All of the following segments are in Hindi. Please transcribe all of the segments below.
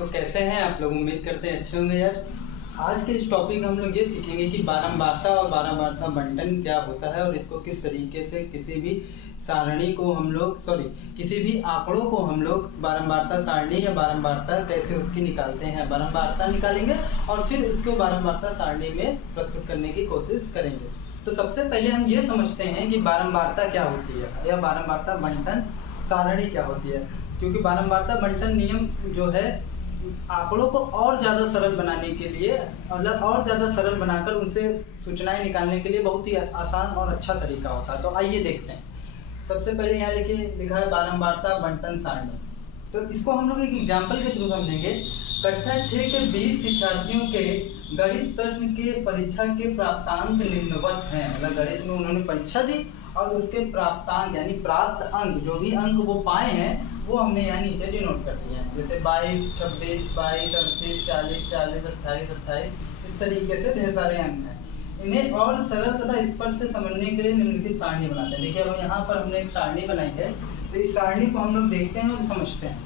तो कैसे हैं आप लोग? उम्मीद करते हैं अच्छे होंगे यार। आज के इस टॉपिक हम लोग ये सीखेंगे कि बारंबारता और बारंबारता बंटन क्या होता है और इसको किस तरीके से किसी भी सारणी को हम लोग किसी भी आंकड़ों को हम लोग बारंबारता सारणी या बारंबारता कैसे उसकी निकालते हैं। बारंबारता निकालेंगे और फिर उसको बारंबारता सारणी में प्रस्तुत करने की कोशिश करेंगे। तो सबसे पहले हम ये समझते हैं कि बारंबारता क्या होती है या बारंबारता बंटन सारणी क्या होती है, क्योंकि बारंबारता बंटन नियम जो है आंकड़ों को और ज़्यादा सरल बनाने के लिए और ज़्यादा सरल बनाकर उनसे सूचनाएं निकालने के लिए बहुत ही आसान और अच्छा तरीका होता है। तो आइए देखते हैं। सबसे पहले यहाँ लिखा है बारंबारता बंटन सारणी। तो इसको हम लोग एक एग्जाम्पल के थ्रू समझेंगे। कक्षा 6 के 20 शिक्षार्थियों के गणित प्रश्न के परीक्षा के प्राप्तांक निम्नवत हैं। मतलब गणित में उन्होंने परीक्षा दी और उसके प्राप्तांक यानी प्राप्त अंक, जो भी अंक वो पाए हैं वो हमने यहाँ नीचे डिनोट कर दिए हैं। जैसे 22, 26, 22, 38, 40, 40, 28, 28, इस तरीके से ढेर सारे अंक हैं। इन्हें और सरल तथा स्पष्ट से समझने के लिए निम्नलिखित सारणी बनाते हैं। देखिए अब यहाँ पर हमने एक सारणी बनाई है, तो इस सारणी को हम लोग देखते हैं और समझते हैं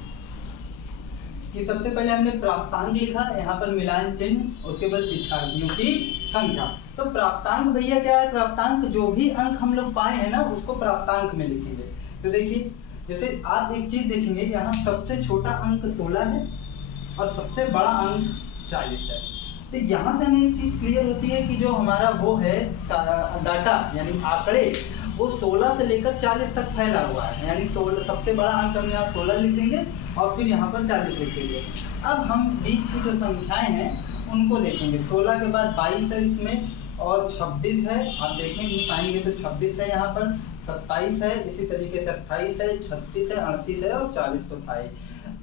कि सबसे पहले हमने प्राप्तांक लिखा, यहाँ पर मिलान चिन्ह, उसके बाद शिक्षार्थियों की संख्या। तो प्राप्तांक भैया क्या है? प्राप्तांक जो भी अंक हम लोग पाए हैं ना उसको प्राप्तांक में लिखेंगे। तो देखिए जैसे आप एक चीज देखेंगे, यहाँ सबसे छोटा अंक 16 है और सबसे बड़ा अंक 40 है। तो यहाँ से हमें एक चीज क्लियर होती है कि जो हमारा वो है डाटा यानी आंकड़े वो 16 से लेकर 40 तक फैला हुआ है। यानी 16 सबसे बड़ा अंक हम यहाँ 16 लिख देंगे और फिर यहाँ पर 40 लिख देंगे। अब हम बीच की जो संख्याएं हैं उनको देखेंगे। 16 के बाद 22 है इसमें और 26 है। आप देखेंगे पाएंगे तो 26 है, यहाँ पर 27 है, इसी तरीके से 28 है, 36 है, 38 है और 40 तो था ही।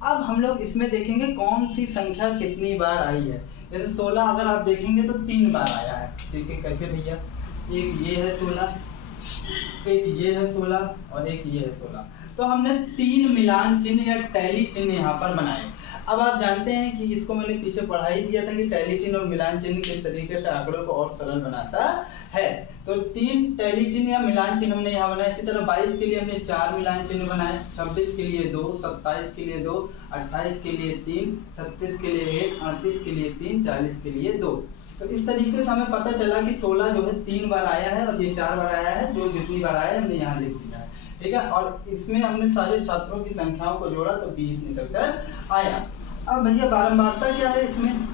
अब हम लोग इसमें देखेंगे कौन सी संख्या कितनी बार आई है। जैसे 16 अगर आप देखेंगे तो 3 बार आया है। ठीक है, कैसे भैया? एक ये है 16, एक ये है 16 और एक ये है 16। तो हमने 3 मिलान चिन्ह या टैली चिन्ह यहाँ पर बनाए। अब आप जानते हैं कि इसको मैंने पीछे पढ़ाई दिया था कि टैली चिन्ह और मिलान चिन्ह किस तरीके से आंकड़ों को और सरल बनाता है। तो 3 टैली चिन्ह या मिलान चिन्ह हमने यहाँ बनाए। इसी तरह 22 के लिए हमने 4 मिलान चिन्ह बनाए, 26 के लिए 2, 27 के लिए 2, 28 के लिए 3, 36 के लिए 1, 38 के लिए 3, 40 के लिए 2। तो इस तरीके से हमें पता चला कि 16 जो है 3 बार आया है और ये 4 बार आया है। जो जितनी बार आया है हमने यहाँ लिख दिया है। ठीक है, और इसमें हमने सारे छात्रों की संख्याओं को जोड़ा तो 20 निकल कर आया। अब भैया बारंबारता क्या है? इसमें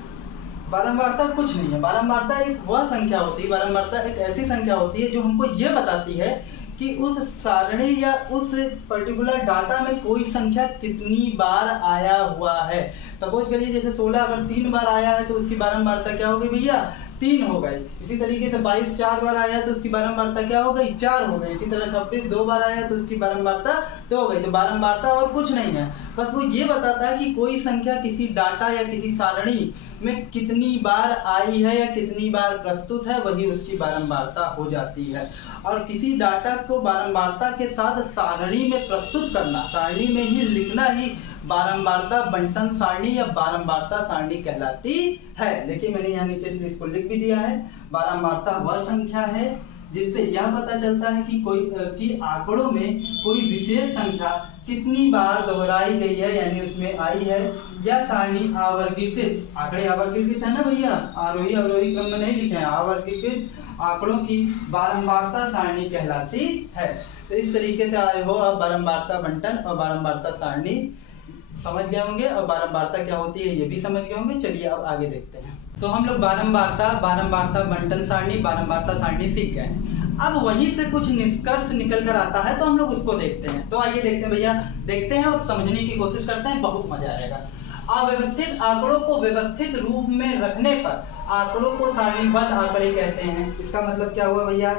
बारंबारता कुछ नहीं है। बारंबारता एक वह संख्या होती है, बारंबारता एक ऐसी संख्या होती है जो हमको ये बताती है कि उस सारणी या उस पर्टिकुलर डाटा में कोई संख्या कितनी बार आया हुआ है। सपोज करिए जैसे 16 अगर 3 बार आया है तो उसकी बारंबारता क्या होगी भैया? 3 हो गई। इसी तरीके से 22 4 बार आया तो उसकी बारंबारता क्या हो गई? 4 हो गई। इसी तरह 26 2 बार आया तो उसकी बारंबारता 2 हो गई। तो बारंबारता और कुछ नहीं है, बस वो ये बताता है कि कोई संख्या किसी डाटा या किसी सारणी में कितनी बार आई है या कितनी बार प्रस्तुत है, वही उसकी बारंबारता हो जाती है। और किसी डाटा को बारंबारता के साथ सारणी में प्रस्तुत करना, सारणी में ही लिखना ही बारंबारता बंटन सारणी या बारंबारता सारणी कहलाती है। देखिए मैंने यहाँ नीचे इसको लिख भी दिया है। बारंबारता वह संख्या है जिससे यह पता चलता है कि आंकड़ों में कोई विशेष संख्या कितनी बार दोहराई गई है, यानी उसमें आई है। यह सारणी आवर्गीकृत, आंकड़े आवर्गीकृत है ना भैया, आरोही अवरोही क्रम में नहीं लिखे हैं, आवर्गीकृत आंकड़ों की बारंबारता सारणी कहलाती है। तो इस तरीके से आए हो आप बारंबारता बंटन और बारंबारता सारणी समझ गए होंगे और बारंबारता क्या होती है ये भी समझ गए होंगे। चलिए अब आगे देखते हैं। तो हम लोग बारंबारता बंटन सारणी, बारंबारता सारणी सीख गए हैं। अब वहीं से कुछ निष्कर्ष निकल कर आता है तो हम लोग उसको देखते हैं। तो आइए देखते हैं भैया, देखते हैं और समझने की कोशिश करते हैं, बहुत मजा आएगा। अव्यवस्थित आंकड़ों को व्यवस्थित रूप में रखने पर आंकड़ों को सारणीबद्ध आंकड़े कहते हैं। इसका मतलब क्या हुआ भैया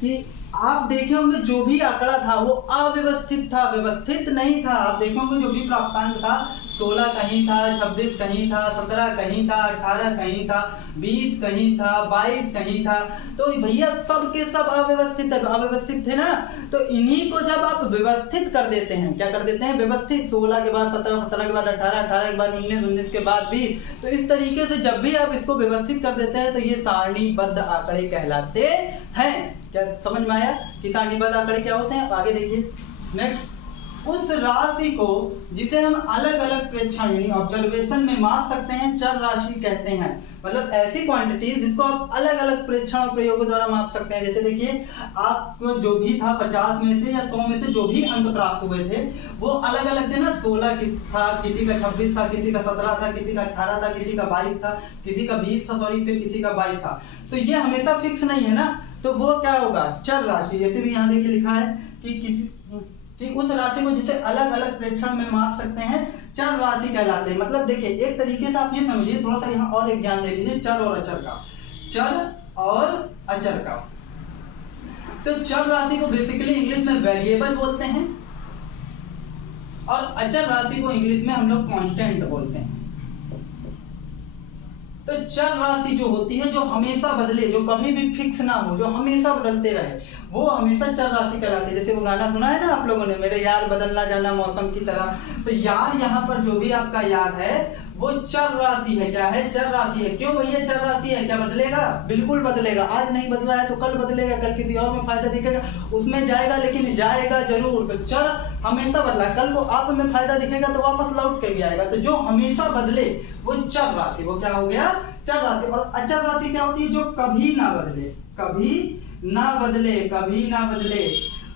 कि आप देखे होंगे जो भी आंकड़ा था वो अव्यवस्थित था, व्यवस्थित नहीं था। आप देखे होंगे जो भी प्राप्तांक था 16 कहीं था, 26 कहीं था, 17 कहीं था, 18 कहीं था, 20 कहीं था, 22 कहीं था। तो भैया सब के सब अव्यवस्थित थे ना। तो इन्हीं को जब आप व्यवस्थित कर देते हैं, क्या कर देते हैं? व्यवस्थित। 16 के बाद 17, 17 के बाद 18, 18 के बाद 19, 19 के बाद 20। तो इस तरीके से जब भी आप इसको व्यवस्थित कर देते हैं तो ये सारणीबद्ध आंकड़े कहलाते हैं। क्या समझ में आया कि सारणीबद्ध आंकड़े क्या होते हैं? आगे देखिए नेक्स्ट। उस राशि को जिसे हम अलग अलग प्रेक्षण यानी ऑब्जर्वेशन में माप सकते हैं चर राशि कहते हैं। मतलब ऐसी क्वांटिटीज जिसको आप अलग अलग प्रेक्षण और प्रयोगों द्वारा माप सकते हैं। जैसे देखिए आपको जो भी था 50 में से या 100 में से जो भी अंक प्राप्त हुए थे वो अलग अलग थे ना। 16 था, किसी का 26 था, किसी का 17 था, किसी का 18 था, किसी का 22 था, किसी का 20 था, सॉरी फिर किसी का 22 था। तो ये हमेशा फिक्स नहीं है ना, तो वो क्या होगा चर राशि। जैसे भी यहाँ देखिए लिखा है कि उस राशि को जिसे अलग अलग प्रेक्षण में माप सकते हैं चर राशि कहलाते हैं। मतलब देखिए एक तरीके से आप ये समझिए, थोड़ा सा यहाँ और एक ज्ञान ले लीजिए चर और अचर का। चर और अचर का, तो चर राशि को बेसिकली इंग्लिश में वेरिएबल बोलते हैं और अचर राशि को इंग्लिश में हम लोग कांस्टेंट बोलते हैं। तो चर राशि जो होती है जो हमेशा बदले, जो कभी भी फिक्स ना हो, जो हमेशा बदलते रहे, वो हमेशा चर राशि कहलाती है। जैसे वो गाना सुना है ना आप लोगों ने, मेरे यार बदलना जाना मौसम की तरह। तो यार यहाँ पर जो भी आपका यार है वो चर राशि है। क्या है? चर राशि है। क्यों भैया चर राशि है? क्या बदलेगा? बिल्कुल बदलेगा। आज नहीं बदला है तो कल बदलेगा, कल किसी और में फायदा दिखेगा, उसमें जाएगा, लेकिन जाएगा जरूर। तो चर हमेशा बदला, कल को आप में फायदा दिखेगा तो वापस लौट के भी आएगा। तो जो हमेशा बदले वो चर राशि, वो क्या हो गया? चर राशि। और अचर राशि क्या होती है? जो कभी ना बदले, कभी ना बदले, कभी ना बदले,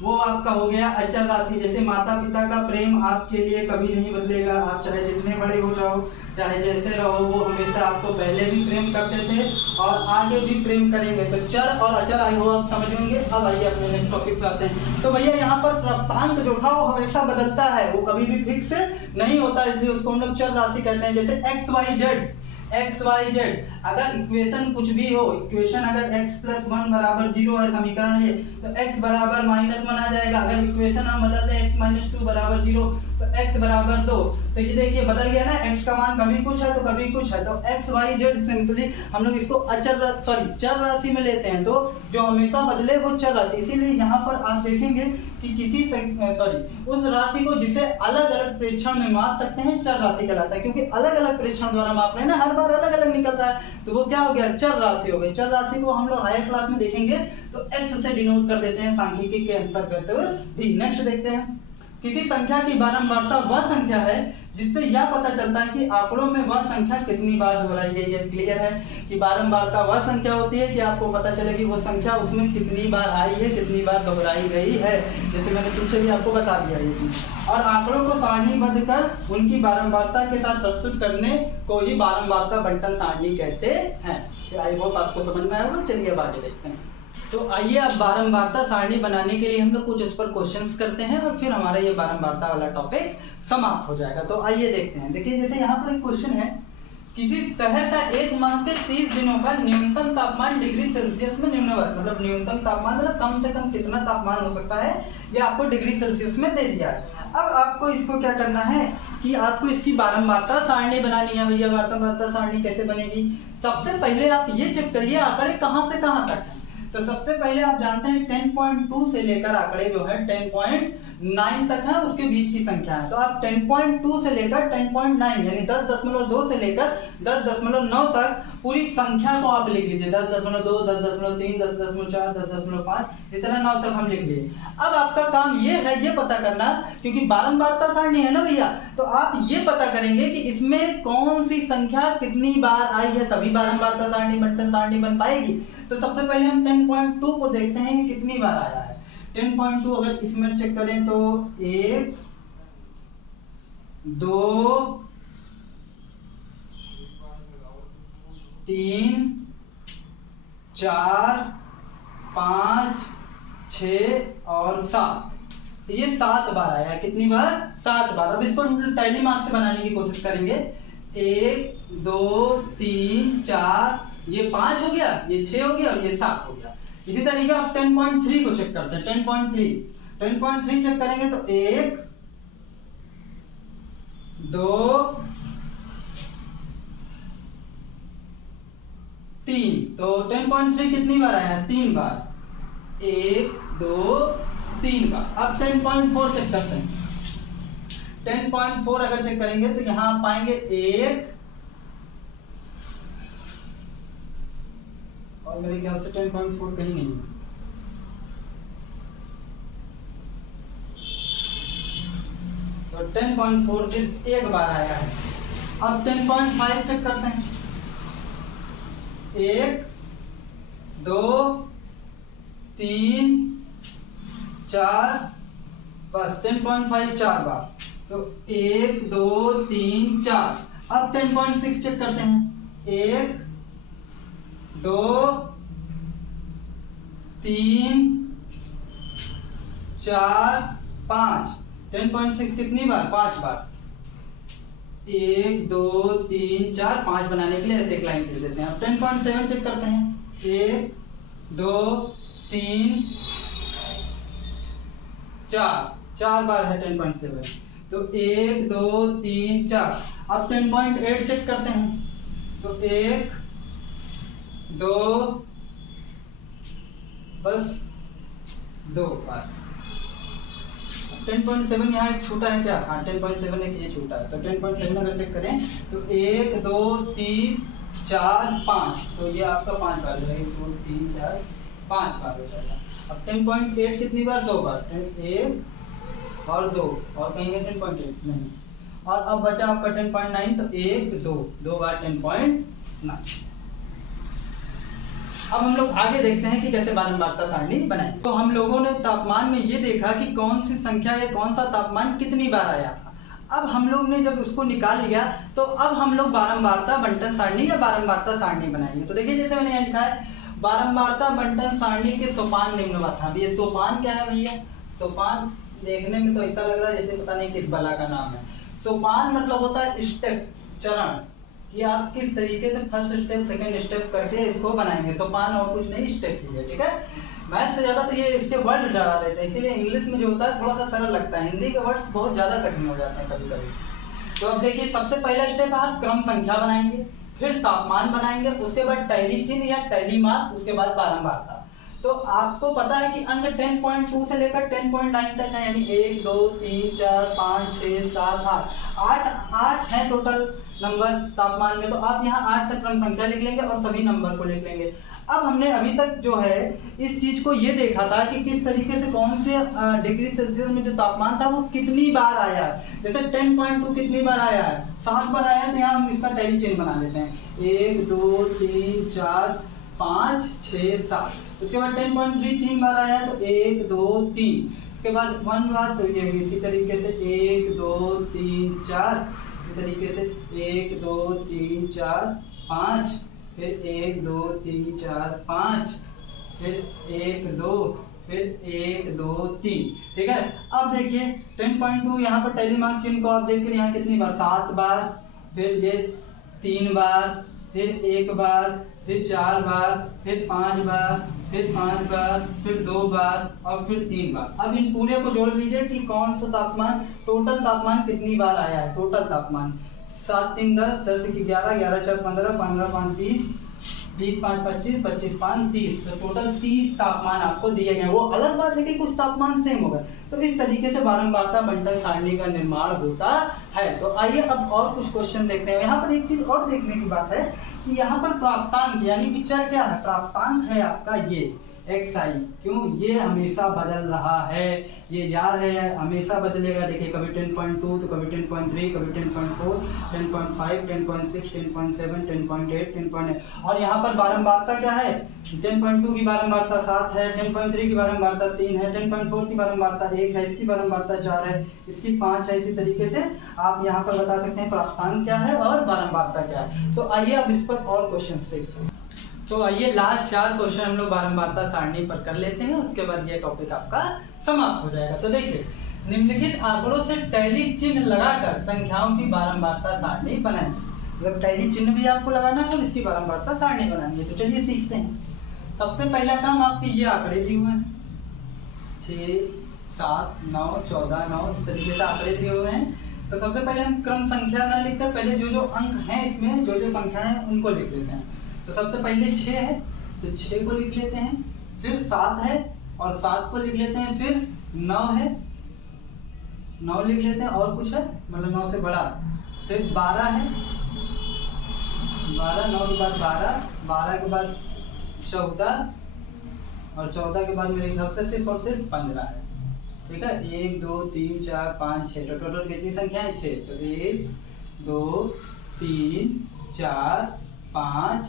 वो आपका हो गया अचर राशि। जैसे माता पिता का प्रेम आपके लिए कभी नहीं बदलेगा। आप चाहे जितने बड़े हो जाओ, चाहे जैसे रहो, वो हमेशा आपको पहले भी प्रेम करते थे और आगे भी प्रेम करेंगे। तो चर और अचर आई हो आप समझ लेंगे। अब आइए अपने नेक्स्ट टॉपिक पे आते हैं। तो भैया यहाँ पर प्राप्तांक जो था वो हमेशा बदलता है, वो कभी भी फिक्स नहीं होता, इसलिए उसको हम लोग चर राशि कहते हैं। जैसे X Y Z, X Y Z, अगर इक्वेशन कुछ भी हो, इक्वेशन अगर x + 1 = 0 है समीकरण ये, तो x = -1 आ जाएगा। अगर इक्वेशन हम बदल दें x - 2 = 0 तो x = 2। तो ये देखिए बदल गया ना, x का मान कभी कुछ है तो कभी कुछ है। तो एक्स वाई जेड सिंपली हम लोग इसको चर राशि में लेते हैं। तो जो हमेशा बदले वो चर राशि। इसीलिए यहाँ पर आप देखेंगे कि उस राशि को जिसे अलग अलग प्रेक्षण में माप सकते हैं चर राशि कहलाता है। क्योंकि अलग अलग प्रेक्षण द्वारा माप रहे हैं ना, हर बार अलग अलग निकल रहा है, तो वो क्या हो गया? चर राशि हो गई। चर राशि को हम लोग हायर क्लास में देखेंगे तो x से डिनोट कर देते हैं सांख्यिकी के अंतर्गत भी। नेक्स्ट देखते हैं, किसी संख्या की बारंबारता वह संख्या है जिससे यह पता चलता है कि आंकड़ों में वह संख्या कितनी बार दोहराई गई है। क्लियर है कि बारंबारता वह संख्या होती है कि आपको पता चले कि वो संख्या उसमें कितनी बार आई है, कितनी बार दोहराई गई है। जैसे मैंने पीछे भी आपको बता दिया ये चीज। और आंकड़ों को सारणीबद्ध कर उनकी बारंबारता के साथ प्रस्तुत करने को ही बारंबारता बंटन सारणी कहते हैं। आई होप आपको समझ में आया होगा। चलिए अब आगे देखते हैं। तो आइए अब बारंबारता सारणी बनाने के लिए हम लोग कुछ उस पर क्वेश्चंस करते हैं और फिर हमारा ये बारंबारता वाला टॉपिक समाप्त हो जाएगा। तो आइए देखते हैं। देखिए जैसे यहाँ पर एक क्वेश्चन है, किसी शहर का एक माह के 30 दिनों का न्यूनतम तापमान डिग्री सेल्सियस में निम्नवत, मतलब न्यूनतम तापमान मतलब कम से कम कितना तापमान हो सकता है, ये आपको डिग्री सेल्सियस में दे दिया है। अब आपको इसको क्या करना है कि आपको इसकी बारंबारता सारणी बनानी है। भैया बारंबारता सारणी कैसे बनेगी? सबसे पहले आप ये चेक करिए आंकड़े कहाँ से कहाँ तक है। तो सबसे पहले आप जानते हैं 10.2 से लेकर आंकड़े जो है 10.9 तक है, उसके बीच की संख्या है। तो आप 10.2 से लेकर 10.9 यानी 10.2 से लेकर 10.9 तक पूरी संख्या को आप लिख लीजिए। 10.2, 10.3, 10.4, 10.5, जितना 9 तक हम लिख लिए। अब आपका काम ये है ये पता करना, क्योंकि बारंबारता सारणी है ना भैया, तो आप ये पता करेंगे कि इसमें कौन सी संख्या कितनी बार आई है, तभी बारंबारता सारणी बंटन सारणी बन पाएगी। तो सबसे पहले हम 10.2 को देखते हैं कि कितनी बार आया है। 10.2 अगर इसमें चेक करें तो 1, 2, 3, 4, 5, 6 और 7। तो ये 7 बार आया है। कितनी बार? 7 बार। अब इसको हम टैली मार्क से बनाने की कोशिश करेंगे। 1, 2, 3, 4, ये 5 हो गया, ये 6 हो गया और ये 7 हो गया। इसी तरीके आप 10.3 को चेक करते हैं। 10.3 चेक करेंगे तो 1, 2, 3। तो 10.3 कितनी बार आया है? 3 बार। 1, 2, 3 बार। अब 10.4 चेक करते हैं। 10.4 अगर चेक करेंगे तो यहां आप पाएंगे 1 और मेरे ख्याल से 10.4 कहीं नहीं है। तो 10.4 सिर्फ एक बार आया है। अब 10.5 चेक करते हैं, 1 2 3 4, बस 10.5 4 बार, तो 1 2 3 4। अब 10.6 चेक करते हैं, 1 2 3 4 5। 10.6 कितनी बार? 5 बार। 1 2 3 4 5 बनाने के लिए ऐसे एक लाइन खींच देते हैं। अब 10.7 चेक करते हैं, 1 2 3 4 बार है 10.7, तो 1 2 3 4। अब 10.8 चेक करते हैं, तो 1 2 बस 2 बार। 10.7 यहाँ एक छोटा है क्या? हाँ 10.7 एक ये छोटा है, तो 10.7 अगर चेक करें तो 1 2 3 4 5, तो ये आपका 5 बार हो जाएगा, 1 2 3 4 5 बार हो जाएगा। अब 10.8 कितनी बार? 2 बार, 1 और 2, और कहेंगे 10.8 नहीं। और अब बचा आपका 10.9, तो 1 2 बार 10.9। अब हम लोग आगे देखते हैं कि कैसे बारंबारता सारणी बनाएं। तो हम लोगों ने तापमान में ये देखा कि कौन सी संख्या या कौन सा तापमान कितनी बार आया था। अब हम लोग ने जब उसको निकाल लिया तो अब हम लोग बारंबारता बंटन सारणी या बारंबारता सारणी बनाएंगे। तो देखिए जैसे मैंने यहाँ लिखा है, बारंबारता बंटन सारणी के सोपान निम्नवत हैं। ये सोपान क्या है भैया? सोपान देखने में तो ऐसा लग रहा है जैसे पता नहीं किस बला का नाम है। सोपान मतलब होता है स्टेप, चरण, कि आप किस तरीके से फर्स्ट स्टेप सेकंड स्टेप करके इसको बनाएंगे। सोपान और कुछ नहीं, स्टेप ही है, ठीक है। मैथ से ज़्यादा तो ये इसके वर्ड डरा देते हैं, इसीलिए इंग्लिश में जो होता है थोड़ा सा सरल लगता है, हिंदी के वर्ड्स बहुत ज़्यादा कठिन हो जाते हैं कभी कभी। तो अब देखिए सबसे पहला स्टेप आप क्रम संख्या बनाएंगे, फिर तापमान बनाएंगे, उसके बाद टैली चिन्ह या टैली मार्क, उसके बाद बारंबारता। तो आपको पता है कि अंक 10.2 से लेकर 10.9 तक है, यानी 1 2 3 4 5 6 7 8 है टोटल नंबर तापमान में। तो आप यहाँ 8 तक क्रम संख्या लिख लेंगे और सभी नंबर को लिख लेंगे। अब हमने अभी तक जो है इस चीज को ये देखा था कि किस तरीके से कौन से डिग्री सेल्सियस में जो तापमान था वो कितनी बार आया है। जैसे 10.2 कितनी बार आया है? 7 बार आया है, तो यहाँ हम इसका टैली चेन बना लेते हैं, 1 2 3 4 5 6 7। उसके बाद 10.3 3 बार आया है, तो 1 2 3। उसके बाद 1 बार, तो ये इसी तरीके से 1 2 3 4, इसी तरीके से 1 2 3 4 5, फिर 1 2 3 4 5, फिर 1 2, फिर 1 2 3, ठीक है। अब देखिए 10.2 यहाँ पर टैली मार्क चिन्ह को आप देख कर यहाँ कितनी बार? 7 बार, फिर ये 3 बार, फिर 1 बार, फिर 4 बार, फिर 5 बार, फिर 5 बार, फिर 2 बार और फिर 3 बार। अब इन पूरे को जोड़ लीजिए कि कौन सा तापमान, टोटल तापमान कितनी बार आया है। टोटल तापमान 7 3 10, 10 1 11, 11 4 15, 15 5 20, 20 5 25, 25 5 30। तो टोटल 30 तापमान आपको दिए गए। वो अलग बात है कि कुछ तापमान सेम हो गए। तो इस तरीके से बारंबारता बंटन सारणी का निर्माण होता है। तो आइए अब और कुछ क्वेश्चन देखते हैं। यहाँ पर एक चीज और देखने की बात है कि यहाँ पर प्राप्तांक यानी कि चर क्या है? प्राप्तांक है आपका ये xi। क्यों? ये हमेशा बदल रहा है, ये याद है हमेशा बदलेगा। देखिए कभी 10.2 तो कभी 10.3, कभी 10.4, 10.5, 10.6, 10.7, 10.8, 10.8। और यहाँ पर बारंबारता क्या है? 10.2 की बारंबारता 7 है, 10.3 की बारंबारता 3 है, 10.4 की बारंबारता 1 है, इसकी बारंबारता 4 है, इसकी 5 है। इसी तरीके से आप यहाँ पर बता सकते हैं प्राप्तांक क्या है और बारंबारता क्या है। तो आइए अब इस पर और क्वेश्चन देखते हैं। तो आइए लास्ट 4 क्वेश्चन हम लोग बारंबारता सारणी पर कर लेते हैं, उसके बाद ये टॉपिक आपका समाप्त हो जाएगा। तो देखिए निम्नलिखित आंकड़ों से टैली चिन्ह लगाकर संख्याओं की बारंबारता सारणी बनाएं। मतलब टैली चिन्ह भी आपको लगाना है और इसकी बारंबारता सारणी बनानी है। तो चलिए सीखते हैं। सबसे पहला काम आपके ये आंकड़े दिए हुए हैं 6 7 9 14 9, इस तरीके से आंकड़े दिए हुए हैं। तो सबसे पहले हम क्रम संख्या ना लिखकर पहले जो अंक हैं इसमें जो संख्याएं हैं उनको लिख लेते हैं। तो सबसे पहले 6 है तो 6 को लिख लेते हैं, फिर 7 है और 7 को लिख लेते हैं, फिर 9 है 9 लिख लेते हैं और कुछ है मतलब 9 से बड़ा, फिर 12 है 12, 9 के बाद 12, 12 के बाद 14 और 14 के बाद मेरे हिसाब से सिर्फ और सिर्फ 15 है। ठीक है, 1 2 3 4 5 6, तो टोटल कितनी संख्या है 6। तो 1 2 3 4 5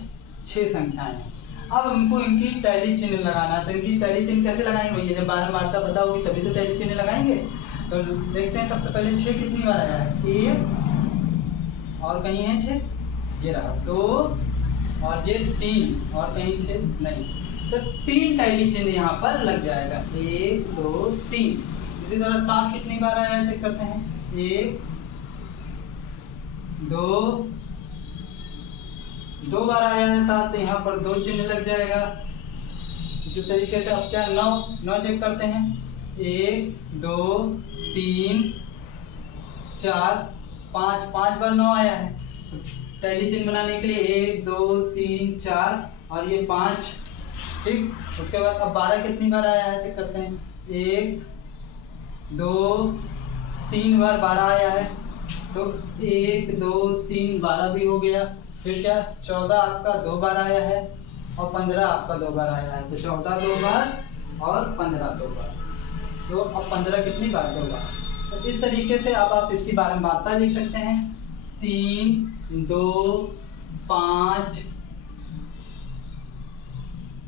6 संख्याएं हैं। अब हमको इनकी टैली चिन्ह लगाना है, तो इनकी टैली चिन्ह कैसे लगाएंगे भैया, जब बारंबारता पता होगी तभी तो टैली चिन्ह लगाएंगे। तो देखते हैं सबसे पहले 6 कितनी बार आया है, 1 और कहीं है 6, ये रहा 2 और ये 3 और कहीं 6 नहीं, तो 3 टैली चिन्ह यहाँ पर लग जाएगा, 1 2 3। इसी तरह 7 कितनी बार आया है चेक करते हैं, 1 2 बार आया है 7, तो यहाँ पर 2 चिन्ह लग जाएगा। इसी तरीके से अब क्या 9 चेक करते हैं, 1 2 3 4 5 बार 9 आया है। टैली चिन्ह बनाने के लिए 1 2 3 4 और ये 5, ठीक। उसके बाद अब 12 कितनी बार आया है चेक करते हैं, 1 2 3 बार 12 आया है, तो 1 2 3 12 भी हो गया। फिर क्या 14 आपका 2 बार आया है और 15 आपका 2 बार आया है, तो 14 2 बार और 15 2 बार, तो अब 15 कितनी बार 2 बार। तो इस तरीके से अब आप इसकी बारंबारता लिख सकते हैं, 3 2 5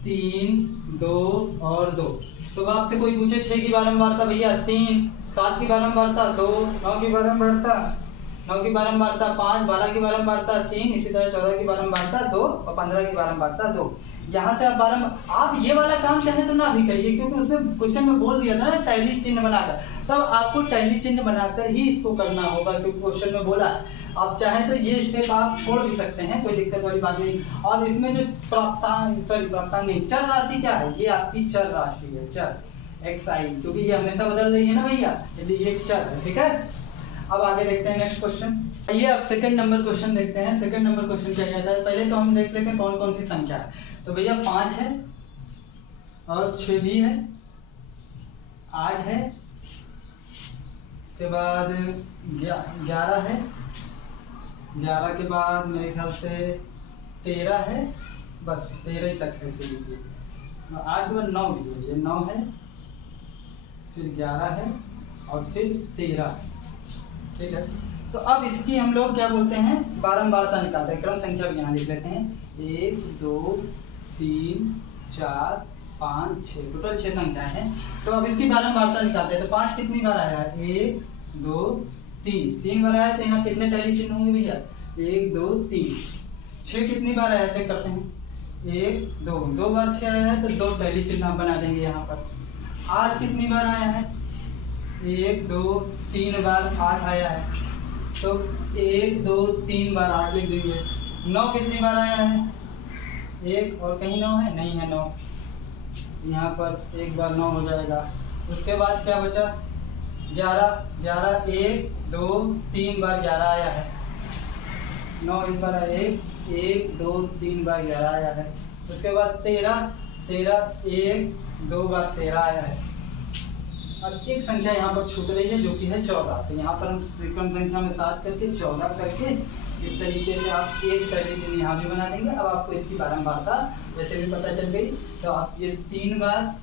3 2 और 2। तो आपसे कोई पूछे 6 की बारंबारता भैया 3, 7 की बारंबारता 2, 9 की बारंबारता 5, 12 की बारंबारता 3, इसी तरह 14 की बारंबारता 2 और 15 की बारंबारता 2। यहाँ से आप ये वाला काम चाहे तो ना भी करिए, क्योंकि उसमें क्वेश्चन में बोल दिया था ना टैली चिन्ह बनाकर, तब आपको टैली चिन्ह बनाकर ही इसको करना होगा, क्योंकि क्वेश्चन में बोला है। आप चाहें तो ये स्टेप आप छोड़ भी सकते हैं, कोई दिक्कत वाली बात नहीं। और इसमें जो प्राप्तांक नहीं, चर राशि क्या है, ये आपकी चर राशि है, चर एक्साई, क्योंकि ये हमेशा बदल रही है ना भैया, इसलिए ये चर है, ठीक है। अब आगे देखते हैं नेक्स्ट क्वेश्चन। ये अब सेकंड नंबर क्वेश्चन देखते हैं। सेकंड नंबर क्वेश्चन क्या कहता है, पहले तो हम देख लेते हैं कौन कौन सी संख्या है। तो भैया 5 है और 6 भी है, 8 है, इसके बाद 11 है, 11 के बाद मेरे ख्याल से 13 है, बस 13 ही तक ऐसे लीजिए, 8 के बाद 9 लीजिए, 9 है, फिर 11 है और फिर 13 है, ठीक है। तो अब इसकी हम लोग क्या बोलते हैं, बारंबारता निकालते हैं। क्रम संख्या भी यहाँ लिख लेते हैं, 1 2 3 4 5 6, टोटल 6 संख्याएं हैं। तो अब इसकी बारंबारता निकालते हैं। तो 5 कितनी बार आया है, 1 2 3 बार आया, तो यहाँ कितने टैली चिन्ह होंगे भैया, 1 2 3। 6 कितनी बार आया चेक करते हैं, 1 2 बार 6 आया है, तो 2 टैली चिन्ह हम बना देंगे यहाँ पर। 8 कितनी बार आया है, 1 2 3 बार 8 आया है, तो 1 2 3 बार 8 लिख देंगे। 9 कितनी बार आया है, 1 और कहीं 9 है, नहीं है 9, यहाँ पर 1 बार 9 हो जाएगा। उसके बाद क्या बचा, 11 1 2 3 बार 11 आया है, 9 इस बार 1 2 3 बार 11 आया है। उसके बाद 13 1 2 बार 13 आया है, और एक संख्या यहाँ पर छूट रही है जो कि है 14। तो यहाँ पर हम क्रम संख्या में 7 करके 14 करके इस तरीके से आप एक टैली चिन्ह यहाँ भी बना देंगे। अब आपको इसकी बारंबारता वैसे भी पता चल गई। तो आप ये 3 बार,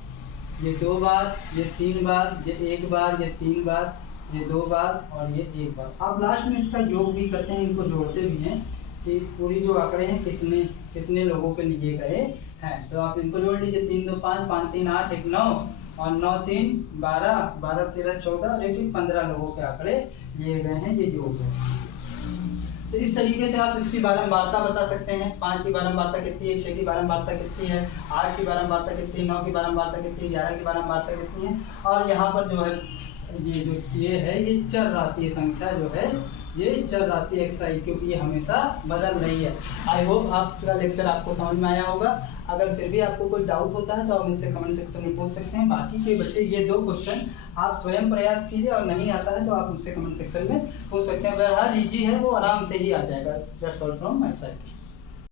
ये 2 बार, ये 3 बार, ये 1 बार, ये 3 बार, ये 2 बार और ये 1 बार। आप लास्ट में इसका योग भी करते हैं, इनको जोड़ते भी हैं कि पूरी जो आंकड़े हैं कितने लोगों के लिए गए हैं। तो आप इनको जोड़ लीजिए, 3 2 5 5 3 8 1 9 और 9 3 12 12 13 14 और 15 लोगों के आंकड़े लिए गए हैं, ये योग है। तो इस तरीके से आप इसकी बारंबारता बता सकते हैं। 5 की बारंबारता कितनी है, 6 की बारंबारता कितनी है, 8 की बारंबारता कितनी है, 9 की बारंबारता कितनी है, 11 की बारंबारता कितनी है। और यहाँ पर जो है ये है ये चर राशि संख्या जो है ये चर राशि एक्साई, क्योंकि ये हमेशा बदल रही है। आई होप आपका लेक्चर आपको समझ में आया होगा। अगर फिर भी आपको कोई डाउट होता है तो आप मुझसे कमेंट सेक्शन में पूछ सकते हैं। बाकी के बच्चे ये 2 क्वेश्चन आप स्वयं प्रयास कीजिए, और नहीं आता है तो आप मुझसे कमेंट सेक्शन में पूछ सकते हैं। बहरहाल इजी है, वो आराम से ही आ जाएगा। That's all from my side.